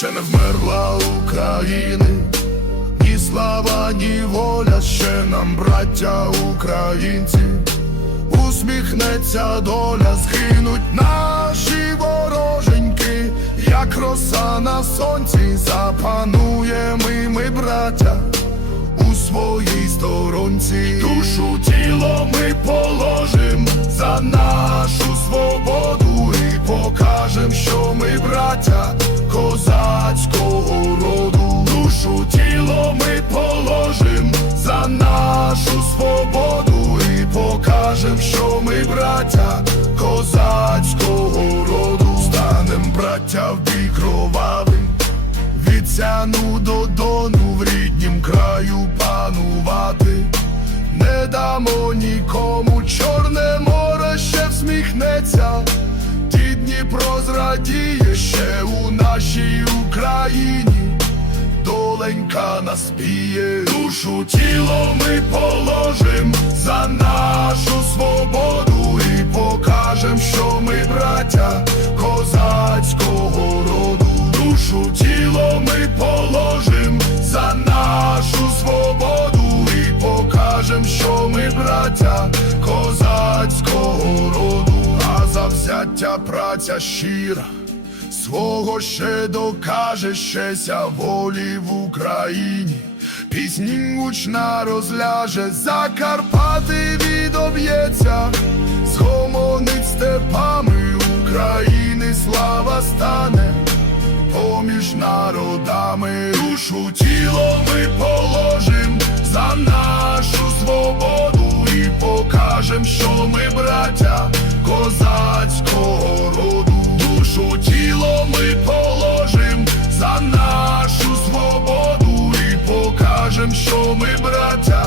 ще не вмерла України, ні слава, ні воля, ще нам, браття українці, усміхнеться доля, згинуть наші вороженьки, як роса на сонці, запануємо ми, браття, у своїй сторонці. Душу тіло ми браття козацького роду. Станем браття в бій кровавий від сяну до дону в ріднім краю панувати. Не дамо нікому чорне море ще всміхнеться, ті Дніпро зрадіє ще у нашій Україні. Доленька наспіє, душу тіло ми положим за нашу свободу браття козацького роду. Душу тіло ми положим за нашу свободу і покажем, що ми браття козацького роду, а завзяття праця щира. Свого ще докаже щеся волі в Україні, пісні гучна розляже, Закарпати відоб'ється, згомонить степами України слава стане, поміж народами душу тіло ми положим за нашу свободу і покажем, що ми, браття козацького роду, душу тіло ми положим за нашу свободу і покажем, що ми браття.